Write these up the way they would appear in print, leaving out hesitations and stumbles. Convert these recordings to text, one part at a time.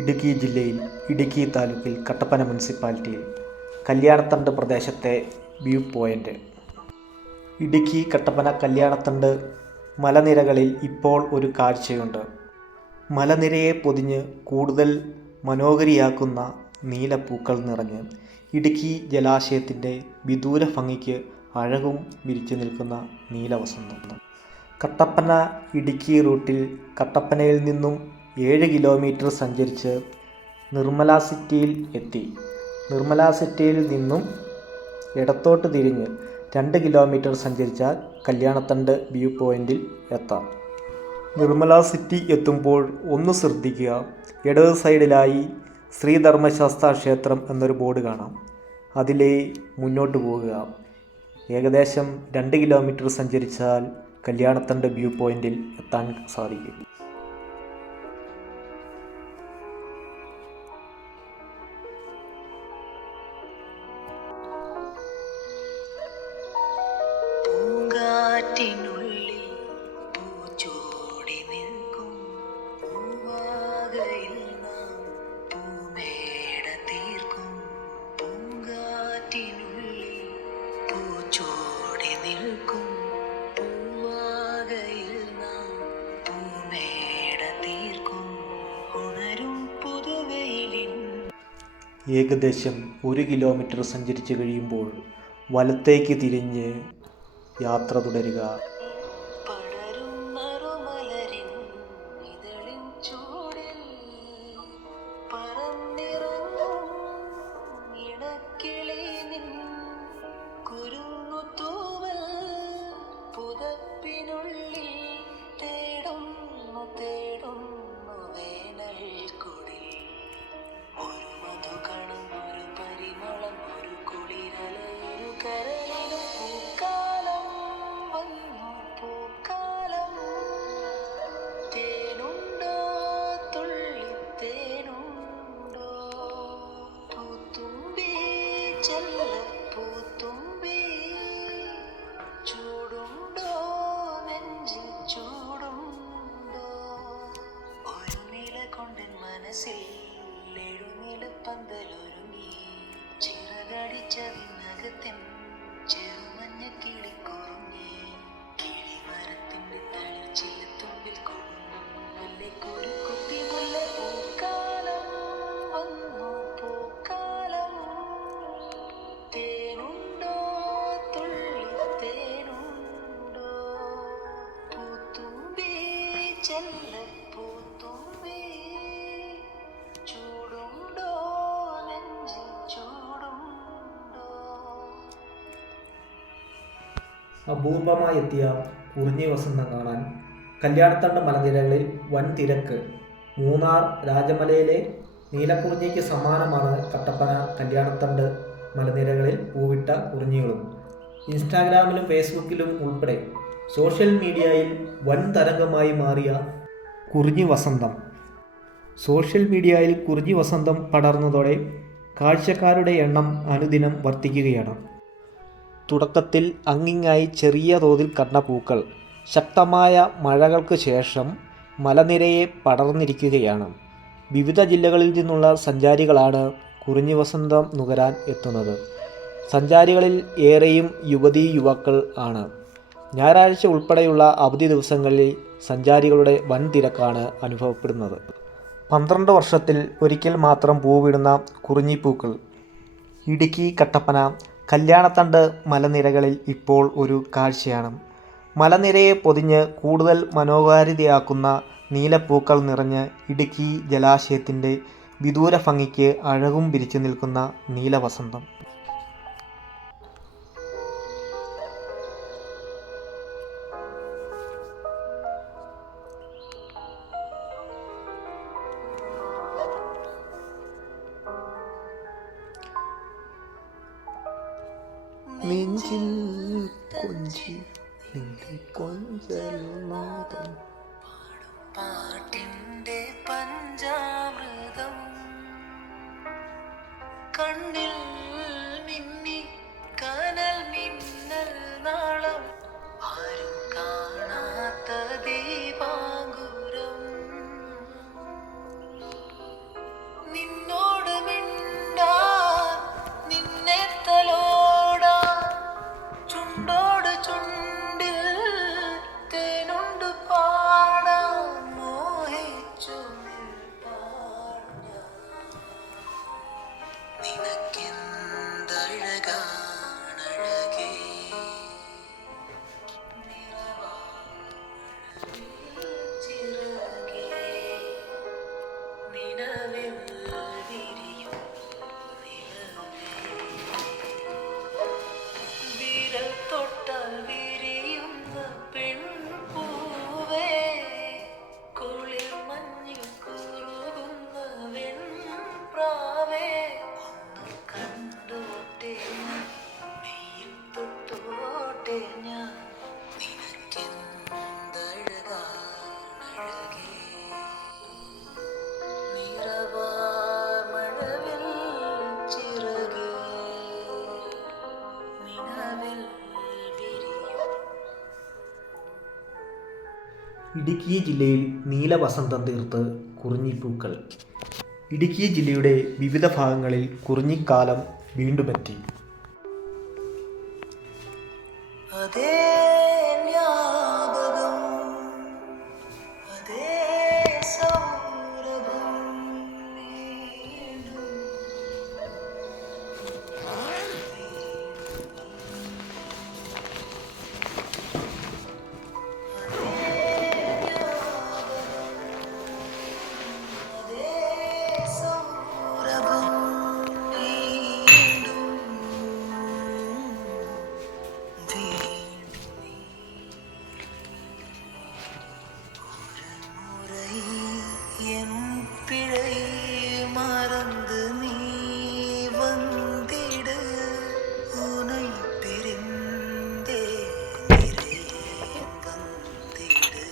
ഇടുക്കി ജില്ലയിൽ ഇടുക്കി താലൂക്കിൽ കട്ടപ്പന മുനിസിപ്പാലിറ്റിയിൽ കല്യാണത്തണ്ട് പ്രദേശത്തെ വ്യൂ പോയിൻ്റ്. ഇടുക്കി കട്ടപ്പന കല്യാണത്തണ്ട് മലനിരകളിൽ ഇപ്പോൾ ഒരു കാഴ്ചയുണ്ട്. മലനിരയെ പൊതിഞ്ഞ് കൂടുതൽ മനോഹരിയാക്കുന്ന നീലപ്പൂക്കൾ നിറഞ്ഞ് ഇടുക്കി ജലാശയത്തിൻ്റെ വിദൂര ഭംഗിക്ക് അഴകും വിരിച്ചു നിൽക്കുന്ന നീലവസന്തം. കട്ടപ്പന ഇടുക്കി റൂട്ടിൽ കട്ടപ്പനയിൽ നിന്നും 7 കിലോമീറ്റർ സഞ്ചരിച്ച് നിർമ്മല സിറ്റിയിൽ എത്തി. നിർമ്മല സിറ്റിയിൽ നിന്നും ഇടത്തോട്ട് തിരിഞ്ഞ് 2 കിലോമീറ്റർ സഞ്ചരിച്ചാൽ കല്യാണത്തണ്ട് വ്യൂ പോയിൻ്റിൽ എത്താം. നിർമ്മല സിറ്റി എത്തുമ്പോൾ ഒന്ന് ശ്രദ്ധിക്കുക, ഇടത് സൈഡിലായി ശ്രീധർമ്മശാസ്താ ക്ഷേത്രം എന്നൊരു ബോർഡ് കാണാം. അതിലേ മുന്നോട്ട് പോകുക. ഏകദേശം 2 കിലോമീറ്റർ സഞ്ചരിച്ചാൽ കല്യാണത്തണ്ട് വ്യൂ പോയിൻ്റിൽ എത്താൻ സാധിക്കും. പൂങ്കാറ്റിനുള്ളിൽ പൂച്ചോടി നിൽക്കും പൂവാകയിൽ നാം പൂമേട തീർക്കും. പൂങ്കാറ്റിനുള്ളിൽ പൂച്ചോടി നിൽക്കും പൂവാകയിൽ നാം പൂമേട തീർക്കും. ഉണരും പുതുവെയിലിൻ. ഏകദേശം 1 കിലോമീറ്റർ സഞ്ചരിച്ച് കഴിയുമ്പോൾ വലത്തേക്ക് തിരിഞ്ഞ് യാത്ര തുടരുക. പടരും നറുമലരിൻ ഇതളിൻ ചൂടിൽ പറന്നിറങ്ങും ഇണക്കിളി നിൻ കുരുങ്ങുതൂവൽ പുതപ്പിനുള്ളിൽ തേടുന്നു വേനൽ കുടിൽ. ഒരു മധുകണം, ഒരു പരിമളം, ഒരു കുളിരല, ഒരു കരളിലും പൂക്കാലം വന്നു പൂക്കാലം. തേനുണ്ടോ തുള്ളിത്തേനുണ്ടോ പൂത്തുമ്പി ചെല്ലപ്പൂത്തുമ്പി. ചൂടുണ്ടോ നെഞ്ചിൽ ചൂടുണ്ടോ. ഒരു നില കൊണ്ടൻ മനസ്സിൽ എഴുനിലപ്പന്തലൊരുങ്ങി ചിറകടിച്ചതിനകത്തിൻ ചെറുമഞ്ഞ കിളിക്കുറുങ്ങി. കിളിമരത്തിന്റെ തളിർച്ചിലത്തുമ്പിൽ കൊള്ളുന്നൊരു കുത്തിമുല്ല. പൂക്കാലം വന്നു പൂക്കാലം. തേനുണ്ടോ തുള്ളിത്തേനുണ്ടോ പൂത്തുമ്പി ചെല്ലപ്പൂത്തുമ്പി. ചൂടുണ്ടോ നെഞ്ചിൽ ചൂടുണ്ടോ. അപൂർവമായി എത്തിയ കുറിഞ്ഞി വസന്തം കാണാൻ കല്യാണത്തണ്ട് മലനിരകളിൽ വൻ തിരക്ക്. മൂന്നാർ രാജമലയിലെ നീലക്കുറിഞ്ഞിക്ക് സമാനമാണ് കട്ടപ്പന കല്യാണത്തണ്ട് മലനിരകളിൽ പൂവിട്ട കുറിഞ്ഞികളും. ഇൻസ്റ്റാഗ്രാമിലും ഫേസ്ബുക്കിലും ഉൾപ്പെടെ സോഷ്യൽ മീഡിയയിൽ വൻ തരംഗമായി മാറിയ കുറിഞ്ഞി വസന്തം. സോഷ്യൽ മീഡിയയിൽ കുറിഞ്ഞി വസന്തം പടർന്നതോടെ കാഴ്ചക്കാരുടെ എണ്ണം അനുദിനം വർദ്ധിക്കുകയാണ്. തുടക്കത്തിൽ അങ്ങിങ്ങായി ചെറിയ തോതിൽ കണ്ട പൂക്കൾ ശക്തമായ മഴകൾക്ക് ശേഷം മലനിരയെ പടർന്നിരിക്കുകയാണ്. വിവിധ ജില്ലകളിൽ നിന്നുള്ള സഞ്ചാരികളാണ് കുറിഞ്ഞി വസന്തം നുകരാൻ എത്തുന്നത്. സഞ്ചാരികളിൽ ഏറെയും യുവതീ യുവാക്കൾ ആണ്. ഞായറാഴ്ച ഉൾപ്പെടെയുള്ള അവധി ദിവസങ്ങളിൽ സഞ്ചാരികളുടെ വൻ തിരക്കാണ് അനുഭവപ്പെടുന്നത്. 12 വർഷത്തിൽ ഒരിക്കൽ മാത്രം പൂവിടുന്ന കുറിഞ്ഞിപ്പൂക്കൾ ഇടുക്കി കട്ടപ്പന കല്യാണത്തണ്ട് മലനിരകളിൽ ഇപ്പോൾ ഒരു കാഴ്ചയാണ്. മലനിരയെ പൊതിഞ്ഞ് കൂടുതൽ മനോഹാരിതയാക്കുന്ന നീലപ്പൂക്കൾ നിറഞ്ഞ് ഇടുക്കി ജലാശയത്തിൻ്റെ വിദൂര ഭംഗിക്ക് അഴകും വിരിച്ചു നിൽക്കുന്ന നീലവസന്തം. നെഞ്ചിൽ കൊഞ്ചി നിന്റെ കൊഞ്ചൽ നാദം പാട്ടിൻ്റെ പഞ്ചാമൃതം കണ്ണിൽ മിന്നി കനൽ മിന്നൽ നാളം ആരും കാണാത്ത ദീപാങ്കുരം നിലവിൽ വിരിയും നിലവേ വിരൽ തൊട്ടാൽ വിരിയുന്ന പെൺപൂവേ കുളിർ മഞ്ഞിൽ കുറുകുന്ന വെൺപ്രാവേ ഒന്ന് കണ്ടോട്ടെ ഞാൻ മെയ്യിൽ തൊട്ടോട്ടെ ഞാൻ നിനക്കെന്തഴകാണഴകേ നിറവാർമഴവിൽ ചിറകേ നിലവിൽ വിരിയും. ഇടുക്കി ജില്ലയിൽ നീലവസന്തം തീർത്ത് കുറിഞ്ഞിപ്പൂക്കൾ. ഇടുക്കി ജില്ലയുടെ വിവിധ ഭാഗങ്ങളിൽ കുറിഞ്ഞിക്കാലം വീണ്ടുമെത്തി. അതേ ജ്ഞാപകം അതേ സൗരഭം വീണ്ടും അതേ സൗരഭം വീണ്ടും என் பிழை மறந்து நீ வந்திடு உனை பிரிந்தே நிறை வந்திடு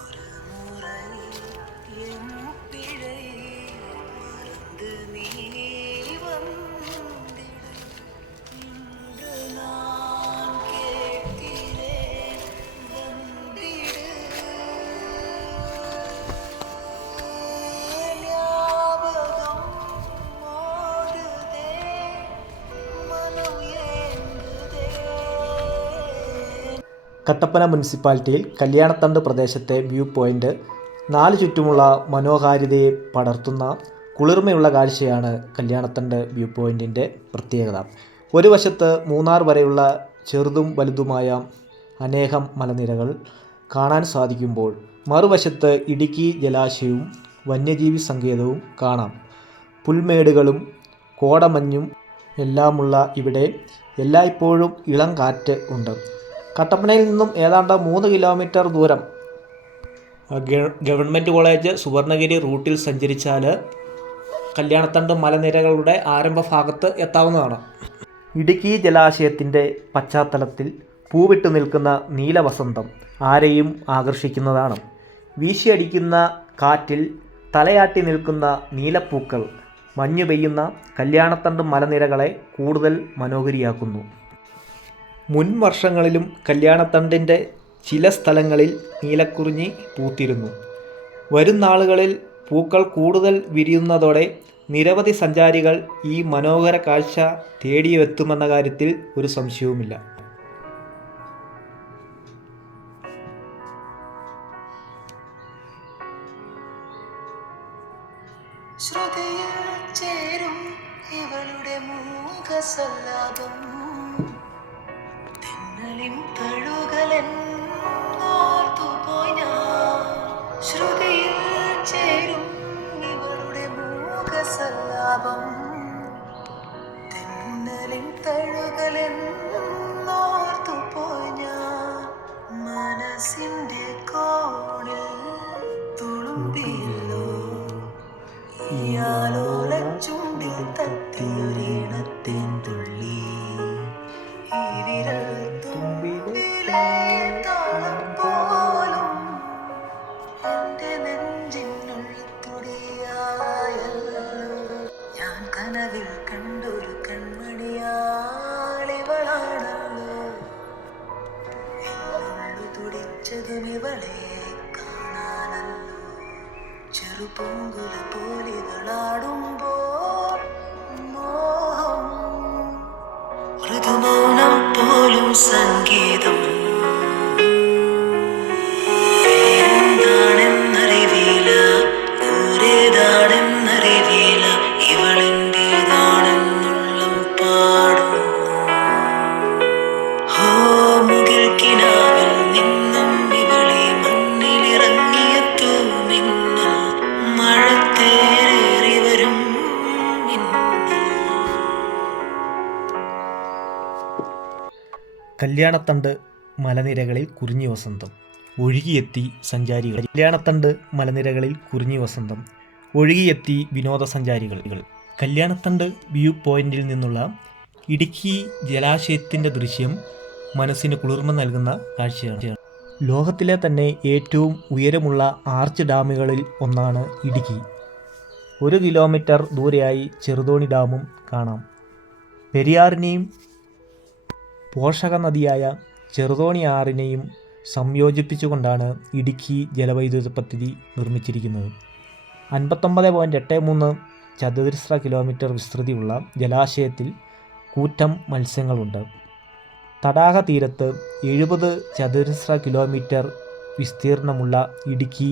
ஒரு முறை என் பிழை மறந்து நீ வந்திடு இன்று நான் கேட்கிறேன் வந்திடு ஞாபகம் ஓடுதே மனம் ஏங்குதே. കട്ടപ്പന മുനിസിപ്പാലിറ്റിയിൽ കല്യാണത്തണ്ട് പ്രദേശത്തെ വ്യൂ പോയിൻ്റ് നാല് ചുറ്റുമുള്ള മനോഹാരിതയെ പടർത്തുന്ന കുളിർമയുള്ള കാഴ്ചയാണ് കല്യാണത്തണ്ട് വ്യൂ പോയിൻറ്റിൻ്റെ പ്രത്യേകത. ഒരു വശത്ത് മൂന്നാർ വരെയുള്ള ചെറുതും വലുതുമായ അനേകം മലനിരകൾ കാണാൻ സാധിക്കുമ്പോൾ മറുവശത്ത് ഇടുക്കി ജലാശയവും വന്യജീവി സങ്കേതവും കാണാം. പുൽമേടുകളും കോടമഞ്ഞും എല്ലാമുള്ള ഇവിടെ എല്ലായ്പ്പോഴും ഇളം കാറ്റ് ഉണ്ട്. കട്ടപ്പനയിൽ നിന്നും ഏതാണ്ട് 3 കിലോമീറ്റർ ദൂരം ഗവൺമെൻറ് കോളേജ് സുവർണഗിരി റൂട്ടിൽ സഞ്ചരിച്ചാൽ കല്യാണത്തണ്ട് മലനിരകളുടെ ആരംഭ ഭാഗത്ത് എത്താവുന്നതാണ്. ഇടുക്കി ജലാശയത്തിൻ്റെ പശ്ചാത്തലത്തിൽ പൂവിട്ട് നിൽക്കുന്ന നീലവസന്തം ആരെയും ആകർഷിക്കുന്നതാണ്. വീശിയടിക്കുന്ന കാറ്റിൽ തലയാട്ടി നിൽക്കുന്ന നീലപ്പൂക്കൾ മഞ്ഞു പെയ്യുന്ന കല്യാണത്തണ്ട് മലനിരകളെ കൂടുതൽ മനോഹരിയാക്കുന്നു. മുൻ വർഷങ്ങളിലും കല്യാണത്തണ്ടിൻ്റെ ചില സ്ഥലങ്ങളിൽ നീലക്കുറിഞ്ഞി പൂത്തിരുന്നു. വരും നാളുകളിൽ പൂക്കൾ കൂടുതൽ വിരിയുന്നതോടെ നിരവധി സഞ്ചാരികൾ ഈ മനോഹര കാഴ്ച തേടിയെത്തുമെന്ന കാര്യത്തിൽ ഒരു സംശയവുമില്ല. ശ്രുതിയിൽ ചേരും ഇവളുടെ മൂകസല്ലാപം തെന്നലിൻ തഴുകലെന്നോർത്തുപോയി ഞാൻ. ശ്രുതിയിൽ ചേരും ഇവളുടെ മൂകസല്ലാപം തെന്നലിൻ തഴുകലെന്നോർത്തുപോയി ഞാൻ. മനസ്സിൻ്റെ കോണിൽ തുളുമ്പിയല്ലോ യാലോല ചുണ്ടിൽ തട്ടിയൊരീണത്തേൻ തുള്ളി. ഈ വിരൽ തുമ്പിലെ താളം പോലും എൻ്റെ നെഞ്ചിനുള്ളിൽ തുടിയായല്ലോ. ഞാൻ കനവിൽ കണ്ടൊരു കൺമണിയാളിവളാണല്ലോ. എന്നുള്ളു തുടിച്ചതും ഇവളെ കാണാനല്ലോ. ചെറുപൂങ്കുല പോലികളാടുമ്പോൾ മോഹം മൃദുമൗനം പോലും സംഗീതം. പേരെന്താണെന്നറിവില്ല, ഊരേതാണെന്നറിവില്ല, ഇവളെന്റേതാണെന്നുള്ളം പാടുന്നു. ഹോ മുകിൽ കിനാവിൽ നിന്നും ഇവളെ മണ്ണിലിറങ്ങിയെത്തും കല്യാണത്തണ്ട് മലനിരകളിൽ കുറിഞ്ഞി വസന്തം. ഒഴുകിയെത്തി സഞ്ചാരികൾ. കല്യാണത്തണ്ട് മലനിരകളിൽ കുറിഞ്ഞി വസന്തം. ഒഴുകിയെത്തി വിനോദസഞ്ചാരികൾ. കല്യാണത്തണ്ട് വ്യൂ പോയിന്റിൽ നിന്നുള്ള ഇടുക്കി ജലാശയത്തിൻ്റെ ദൃശ്യം മനസ്സിന് കുളിർമ നൽകുന്ന കാഴ്ചയാണ്. ലോകത്തിലെ തന്നെ ഏറ്റവും ഉയരമുള്ള ആർച്ച് ഡാമുകളിൽ ഒന്നാണ് ഇടുക്കി. 1 കിലോമീറ്റർ ദൂരെയായി ചെറുതോണി ഡാമും കാണാം. പെരിയാറിനെയും പോഷക നദിയായ ചെറുതോണി ആറിനെയും സംയോജിപ്പിച്ചുകൊണ്ടാണ് ഇടുക്കി ജലവൈദ്യുത പദ്ധതി നിർമ്മിച്ചിരിക്കുന്നത്. 59.83 ചതുരശ്ര കിലോമീറ്റർ വിസ്തൃതിയുള്ള ജലാശയത്തിൽ കൂറ്റൻ മത്സ്യങ്ങളുണ്ട്. തടാക തീരത്ത് 70 ചതുരശ്ര കിലോമീറ്റർ വിസ്തീർണമുള്ള ഇടുക്കി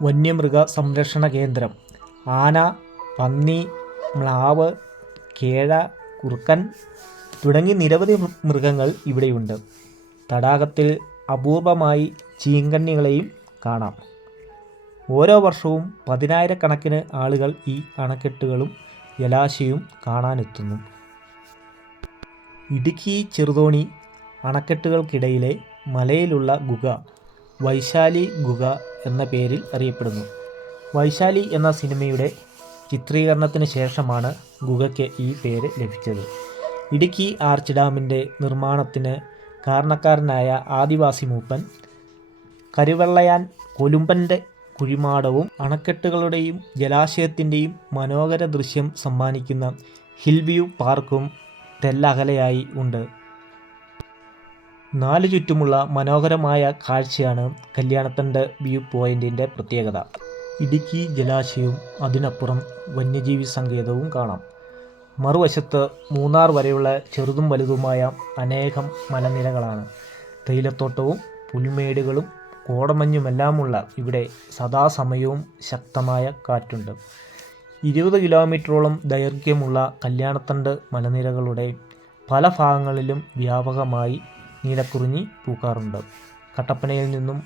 വന്യമൃഗ സംരക്ഷണ കേന്ദ്രം ആന, പന്നി, മ്ലാവ്, കേഴ, കുറുക്കൻ തുടങ്ങി നിരവധി മൃഗങ്ങൾ ഇവിടെയുണ്ട്. തടാകത്തിൽ അപൂർവമായി ചീങ്കണ്ണികളെയും കാണാം. ഓരോ വർഷവും 10,000-കണക്കിന് ആളുകൾ ഈ അണക്കെട്ടുകളും ജലാശയവും കാണാനെത്തുന്നു. ഇടുക്കി ചെറുതോണി അണക്കെട്ടുകൾക്കിടയിലെ മലയിലുള്ള ഗുഹ വൈശാലി ഗുഹ എന്ന പേരിൽ അറിയപ്പെടുന്നു. വൈശാലി എന്ന സിനിമയുടെ ചിത്രീകരണത്തിന് ശേഷമാണ് ഗുഹയ്ക്ക് ഈ പേര് ലഭിച്ചത്. ഇടുക്കി ആർച്ച് ഡാമിൻ്റെ നിർമ്മാണത്തിന് കാരണക്കാരനായ ആദിവാസി മൂപ്പൻ കരുവെള്ളയാൻ കൊലുമ്പൻ്റെ കുഴിമാടവും അണക്കെട്ടുകളുടെയും ജലാശയത്തിൻ്റെയും മനോഹര ദൃശ്യം സമ്മാനിക്കുന്ന ഹിൽ വ്യൂ പാർക്കും തെല്ലകലെയായി ഉണ്ട്. 4 ചുറ്റുമുള്ള മനോഹരമായ കാഴ്ചയാണ് കല്യാണത്തണ്ട് വ്യൂ പോയിന്റിൻ്റെ പ്രത്യേകത. ഇടുക്കി ജലാശയവും അതിനപ്പുറം വന്യജീവി സങ്കേതവും കാണാം. മറുവശത്ത് മൂന്നാർ വരെയുള്ള ചെറുതും വലുതുമായ അനേകം മലനിരകളാണ്. തേയിലത്തോട്ടവും പുൽമേടുകളും കോടമഞ്ഞുമെല്ലാമുള്ള ഇവിടെ സദാസമയവും ശക്തമായ കാറ്റുണ്ട്. 20 കിലോമീറ്ററോളം ദൈർഘ്യമുള്ള കല്യാണത്തണ്ട് മലനിരകളുടെ പല ഭാഗങ്ങളിലും വ്യാപകമായി നീലക്കുറിഞ്ഞി പൂക്കാറുണ്ട്. കട്ടപ്പനയിൽ നിന്നും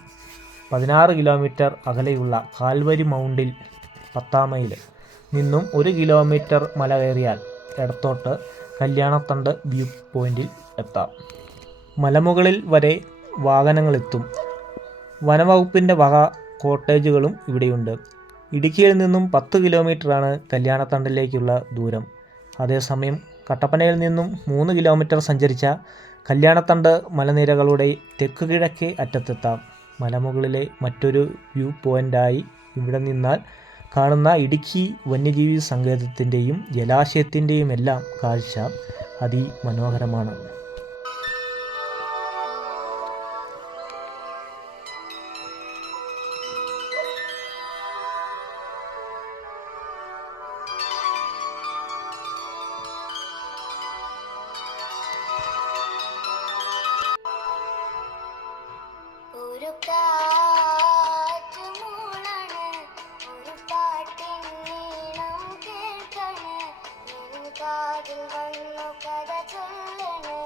16 കിലോമീറ്റർ അകലെയുള്ള കാൽവരി മൗണ്ടിൽ 10 മൈൽ നിന്നും 1 കിലോമീറ്റർ മല കയറിയാൽ ഇടത്തോട്ട് കല്യാണത്തണ്ട് വ്യൂ പോയിന്റിൽ എത്താം. മലമുകളിൽ വരെ വാഹനങ്ങളെത്തും. വനവകുപ്പിൻ്റെ വക കോട്ടേജുകളും ഇവിടെയുണ്ട്. ഇടുക്കിയിൽ നിന്നും 10 കിലോമീറ്ററാണ് കല്യാണത്തണ്ടിലേക്കുള്ള ദൂരം. അതേസമയം കട്ടപ്പനയിൽ നിന്നും 3 കിലോമീറ്റർ സഞ്ചരിച്ച കല്യാണത്തണ്ട് മലനിരകളുടെ തെക്കുകിഴക്കേ അറ്റത്തെത്താം. മലമുകളിലെ മറ്റൊരു വ്യൂ പോയിൻ്റായി ഇവിടെ നിന്നാൽ കാണുന്ന ഇടുക്കി വന്യജീവി സങ്കേതത്തിൻ്റെയും ജലാശയത്തിൻ്റെയും എല്ലാം കാഴ്ച അതിമനോഹരമാണ്. ഒരു കാറ്റ് മൂളണ്, ഒരു പാട്ടിൻ ഈണം കേൾക്കണ്, നിൻ കാതിൽ വന്നു കഥ ചൊല്ലണ്.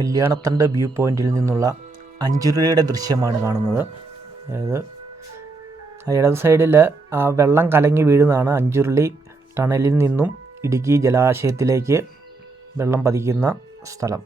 കല്യാണത്തണ്ട് വ്യൂ പോയിന്റിൽ നിന്നുള്ള അഞ്ചുരുളിയുടെ ദൃശ്യമാണ് കാണുന്നത്. അതായത് ഇടത് സൈഡിൽ ആ വെള്ളം കലങ്ങി വീഴുന്നതാണ് അഞ്ചുരുളി ടണലിൽ നിന്നും ഇടുക്കി ജലാശയത്തിലേക്ക് വെള്ളം പതിക്കുന്ന സ്ഥലം.